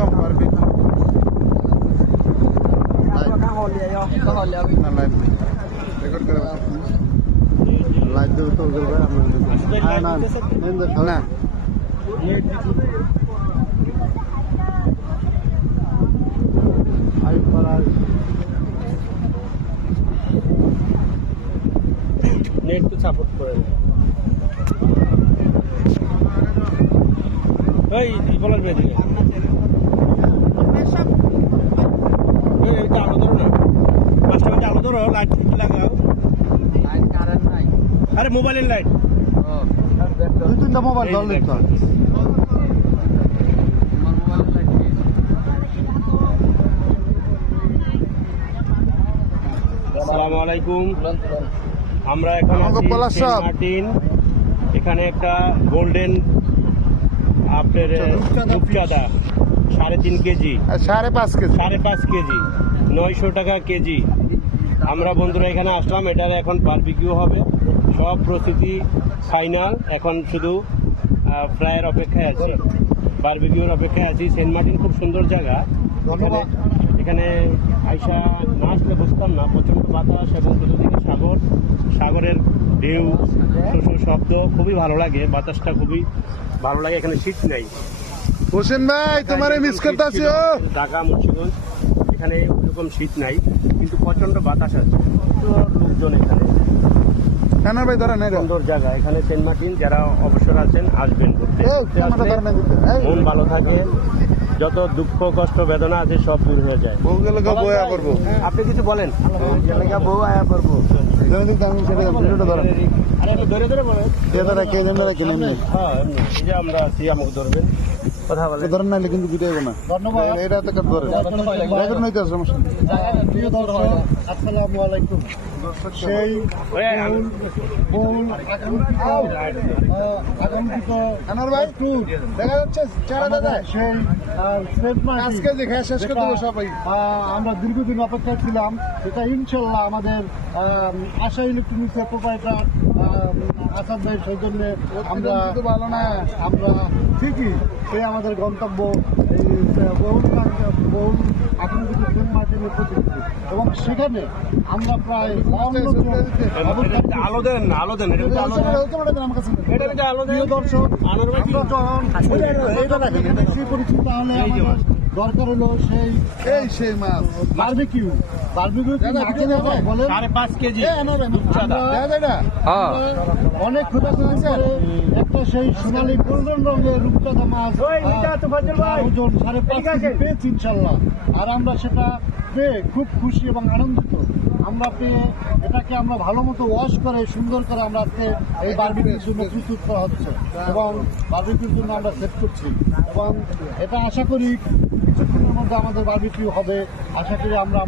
welcome barbecue. Record karo. Live do to gol ba amna. Na. Ay para net তো support করে এই বলার মেয়ে দিকে এই তো আলো ধরো না পাঁচটা বাজে আলো ধরো লাইট লাগাও লাইট কারেন্ট নাই আরে মোবাইলের লাইট দুই তিনটা মোবাইল দল দিত। আমার মোবাইল লাইট আসসালামু আলাইকুম। আমরা এখন আমাকে আছি পলাশ সেন্ট সাহেব। মার্টিন। এখানে একটা গোল্ডেন আপনার রূপচাঁদা 3.5 কেজি 5.5 কেজি 5.5 কেজি 900 টাকা কেজি। আমরা বন্ধুরা এখানে আসলাম, এটার এখন বারবিকিউ হবে, সব প্রস্তুতি ফাইনাল, এখন শুধু ফ্রাইয়ের অপেক্ষায় আছি, বারবিকিউর অপেক্ষায় আছি। সেন্ট মার্টিন খুব সুন্দর জায়গা। এখানে আইসা না আসলে বুঝতাম না, প্রচণ্ড বাতাস এবং চতুর্দিকে সাগর, সাগরের ঢেউ, শোষণ শব্দ, খুবই ভালো লাগে, বাতাসটা খুবই ভালো লাগে। এখানে শীত নেই। হোসেন ভাই তোমারে মিস করতেছি। ঢাকা মুন্সিগঞ্জ এখানে ওরকম শীত নাই, কিন্তু প্রচণ্ড বাতাস আছে, লোকজন এখানে। কেন ভাই ধরে নাই সুন্দর জায়গা এখানে সেন্ট মার্টিন। যারা অবসর আছেন আসবেন ঘুরতে। মন ভালো থাকে, যত দুঃখ কষ্ট বেদনা আছে সব দূর হয়ে যায়। বউ গেলে বয়া করবো। আপনি কিছু বলেন। বউ আয়া করবো আরে আপনি ধরে ধরে বলেন। হ্যাঁ এমনি, এই যে আমরা আছি, আমাকে ধরবেন, কথা বলেন। ধরেন নাইলে কিন্তু ভিডিও না। ধন্যবাদ। এটা তো কাট ধরে রেকর্ড নাই তো সমস্যা নেই। প্রিয় দর্শক, আসসালামু আলাইকুম। সেই আগামীতে আনোয়ার ভাই দেখা যাচ্ছে চেহারা দাদা সেই সেন্ট মার্টিন, আজকে যে খেয়ে শেষ করে দেবো সবাই। আমরা দীর্ঘদিন অপেক্ষা ছিলাম। এটা ইনশাল্লাহ আমাদের আশা ইলেকট্রনিক্সের প্রোপাইটার আসাদ ভাইয়ের সৌজন্যে আমরা কিন্তু ভালো না। আমরা ঠিকই সেই আমাদের গন্তব্য এই বহুল আগামীতে সেন্ট মার্টিনের প্রতিনিধি, এবং সেখানে আমরা প্রায় আলো দেন না, আলো দেন, এটা কিন্তু আলো দেন, এটা কিন্তু আলো দেন। প্রিয় দর্শক, আনোয়ার ভাই কি? আমরা যখন এখানে এসে পড়েছি, তাহলে আমাদের দরকার হলো সেই এই সেই মাছ বারবিকিউ। বারবিকিউ কি মাকে দেওয়া হয় বলেন? 5.5 কেজি আমরা দাদা অনেক খোঁজাখুঁজি করে একটা সেই সোনালী গোল্ডেন রঙের রূপচাঁদা মাছ ওজন 5.5 কেজি পেয়েছি ইনশাল্লাহ। আর আমরা সেটা পেয়ে খুব খুশি এবং আনন্দিত। আমরা পেয়ে এটাকে আমরা ভালো মতো ওয়াশ করে সুন্দর করে আমরা আজকে এই বারবিকিউর জন্য প্রস্তুত করা হচ্ছে, এবং বারবিকিউর জন্য আমরা সেট করছি, এবং এটা আশা করি কিছুক্ষণের মধ্যে আমাদের বারবিকিউ হবে। আশা করি আমরা